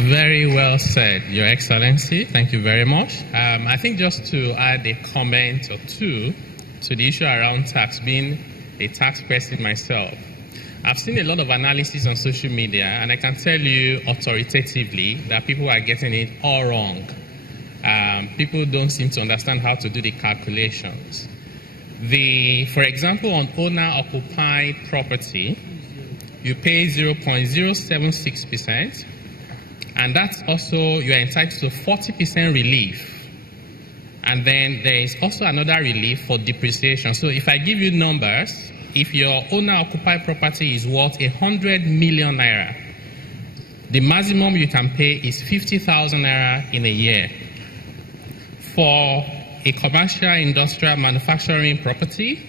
Very well said, Your Excellency. Thank you very much. I think just to add a comment or two to the issue around tax, being a tax person myself, I've seen a lot of analysis on social media, and I can tell you authoritatively that people are getting it all wrong. People don't seem to understand how to do the calculations. For example, on owner-occupied property, you pay 0.076%, and that's also, you're entitled to 40% relief. And then there is also another relief for depreciation. So if I give you numbers, if your owner-occupied property is worth 100 million naira, the maximum you can pay is 50,000 naira in a year. For a commercial, industrial, manufacturing property,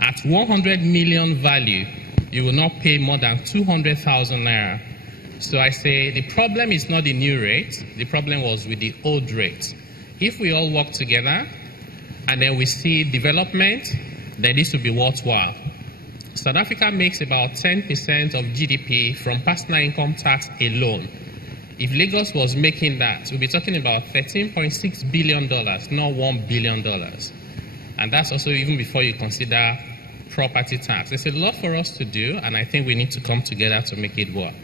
at 100 million value, you will not pay more than 200,000 naira. So I say the problem is not the new rate, the problem was with the old rate. If we all work together and then we see development, then this will be worthwhile. South Africa makes about 10% of GDP from personal income tax alone. If Lagos was making that, we'll be talking about $13.6 billion, not $1 billion. And that's also even before you consider property tax. There's a lot for us to do, and I think we need to come together to make it work.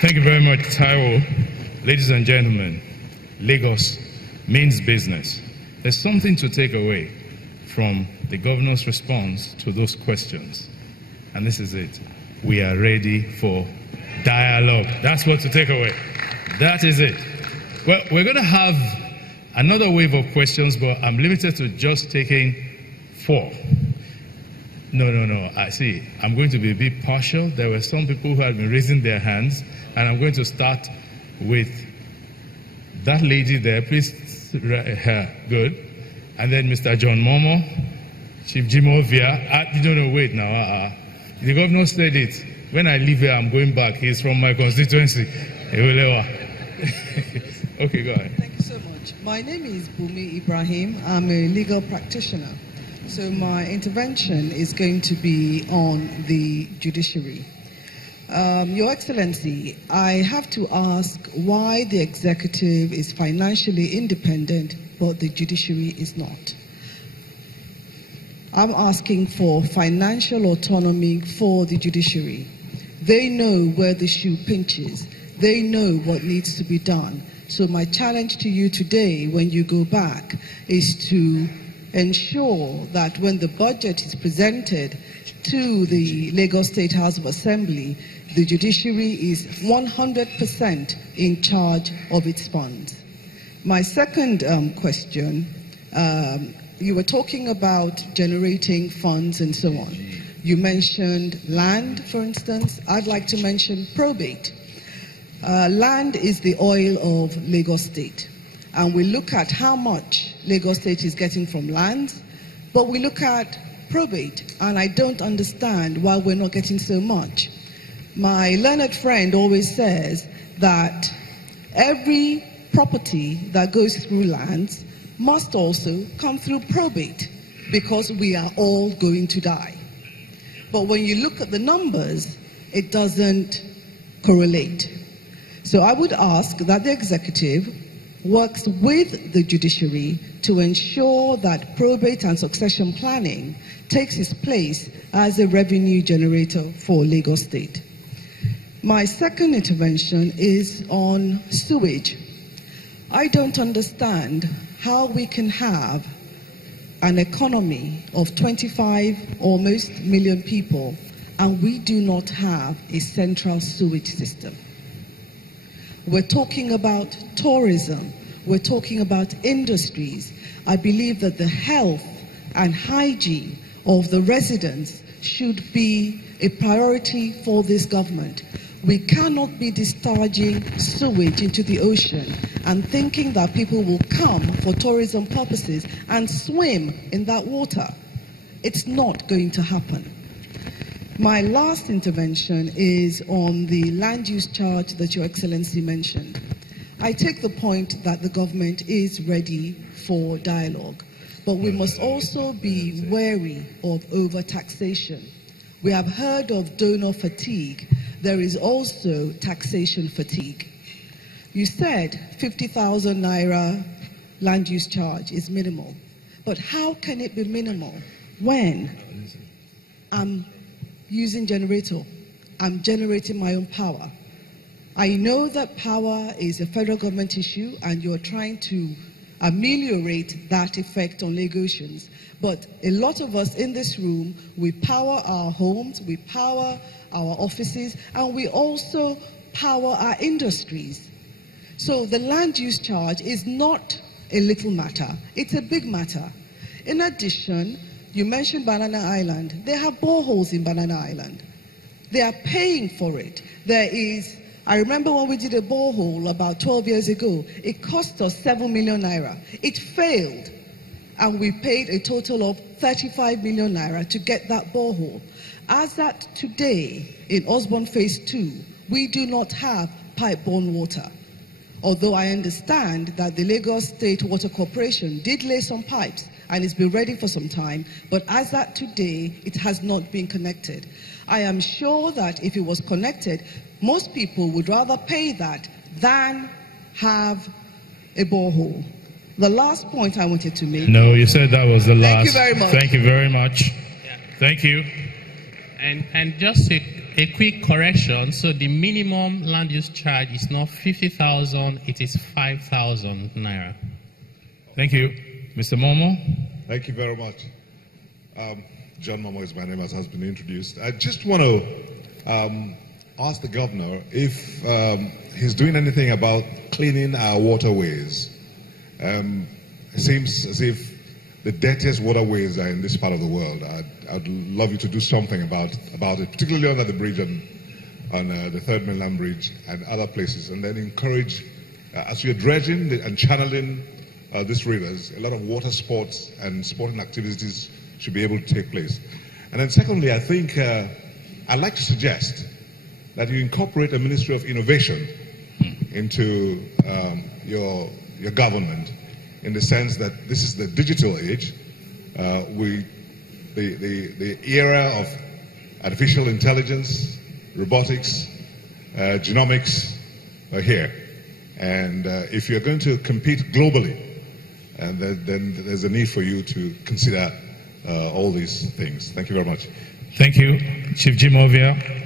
Thank you very much, Taiwo. Ladies and gentlemen, Lagos means business. There's something to take away from the governor's response to those questions. And this is it. We are ready for dialogue. That's what to take away. That is it. Well, we're going to have another wave of questions, but I'm limited to just taking 4. No. I see. I'm going to be a bit partial. There were some people who had been raising their hands, and I'm going to start with that lady there. Please, good. And then Mr. John Momo, Chief Jimovia. No, wait now. The governor said it. When I leave here, I'm going back. He's from my constituency. Okay, go ahead. Thank you so much. My name is Bumi Ibrahim. I'm a legal practitioner. So my intervention is going to be on the judiciary. Your Excellency, I have to ask why the executive is financially independent, but the judiciary is not. I'm asking for financial autonomy for the judiciary. They know where the shoe pinches. They know what needs to be done. So my challenge to you today, when you go back, is to ensure that when the budget is presented to the Lagos State House of Assembly, the judiciary is 100% in charge of its funds. My second question, you were talking about generating funds and so on. You mentioned land, for instance. I'd like to mention probate. Land is the oil of Lagos State. And we look at how much Lagos State is getting from lands, but we look at probate, and I don't understand why we're not getting so much. My learned friend always says that every property that goes through lands must also come through probate, because we are all going to die. But when you look at the numbers, it doesn't correlate. So I would ask that the executive works with the judiciary to ensure that probate and succession planning takes its place as a revenue generator for Lagos State. My second intervention is on sewage. I don't understand how we can have an economy of 25 almost million people and we do not have a central sewage system. We're talking about tourism. We're talking about industries. I believe that the health and hygiene of the residents should be a priority for this government. We cannot be discharging sewage into the ocean and thinking that people will come for tourism purposes and swim in that water. It's not going to happen. My last intervention is on the land use charge that Your Excellency mentioned. I take the point that the government is ready for dialogue, but we must also be wary of overtaxation. We have heard of donor fatigue. There is also taxation fatigue. You said 50,000 naira land use charge is minimal. But how can it be minimal when I'm using generator? I'm generating my own power. I know that power is a federal government issue and you're trying to ameliorate that effect on Lagosians. But a lot of us in this room, we power our homes, we power our offices, and we also power our industries. So the land use charge is not a little matter, it's a big matter. In addition, you mentioned Banana Island. They have boreholes in Banana Island. They are paying for it. I remember when we did a borehole about 12 years ago, it cost us 7 million naira. It failed, and we paid a total of 35 million naira to get that borehole. As at today, in Osborne Phase 2, we do not have pipe-borne water. Although I understand that the Lagos State Water Corporation did lay some pipes, and it's been ready for some time, but as at today, it has not been connected. I am sure that if it was connected, most people would rather pay that than have a borehole. The last point I wanted to make. No, you said that was the last. Thank you very much. Thank you very much. Yeah. Thank you. And just a quick correction. So the minimum land use charge is not 50,000, it is 5,000 naira. Thank you. Mr. Momo. Thank you very much. John Momo is my name, as has been introduced. I just want to ask the governor if he's doing anything about cleaning our waterways. It seems as if the dirtiest waterways are in this part of the world. I'd love you to do something about it, particularly under the bridge on the Third Mainland Bridge and other places, and then encourage, as you're dredging and channeling these rivers, a lot of water sports and sporting activities should be able to take place. And then secondly, I think I'd like to suggest that you incorporate a Ministry of Innovation into your government, in the sense that this is the digital age. The era of artificial intelligence, robotics, genomics are here. And if you're going to compete globally, and then there's a need for you to consider all these things. Thank you very much. Thank you. Chief Jim Ovia.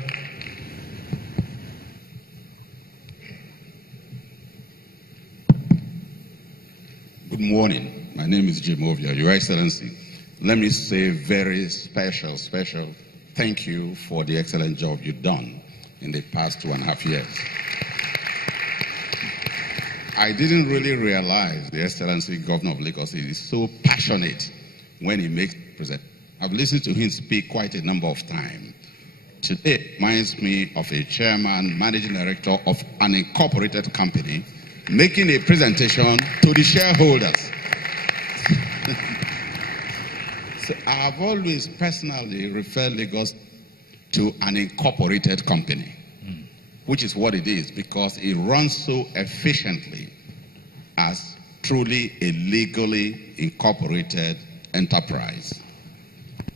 Good morning. My name is Jim Ovia, Your Excellency. Let me say very special thank you for the excellent job you've done in the past 2.5 years. I didn't really realize the Excellency Governor of Lagos is so passionate when he makes present. I've listened to him speak quite a number of times. Today reminds me of a chairman, managing director of an incorporated company making a presentation to the shareholders. So I've always personally referred Lagos to an incorporated company, which is what it is, because it runs so efficiently as truly a legally incorporated enterprise.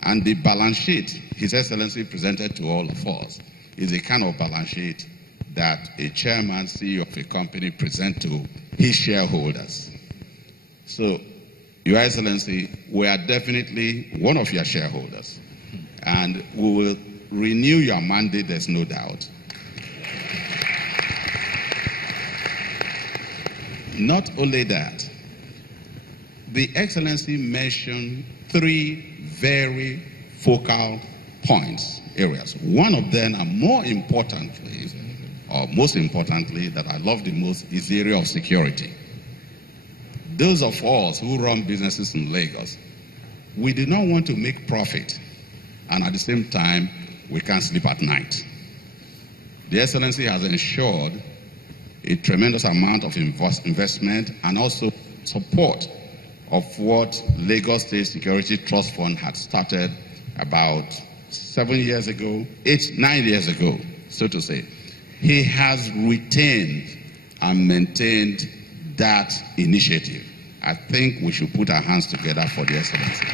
And the balance sheet His Excellency presented to all of us is a kind of balance sheet that a chairman, CEO of a company present to his shareholders. So, Your Excellency, we are definitely one of your shareholders, and we will renew your mandate, there's no doubt. Not only that, the Excellency mentioned 3 very focal points, areas. One of them, and most importantly, that I love the most, is the area of security. Those of us who run businesses in Lagos, we do not want to make profit, and at the same time, we can't sleep at night. The Excellency has ensured a tremendous amount of investment and also support of what Lagos State Security Trust Fund had started about 7 years ago, 9 years ago, so to say. He has retained and maintained that initiative. I think we should put our hands together for the Excellency.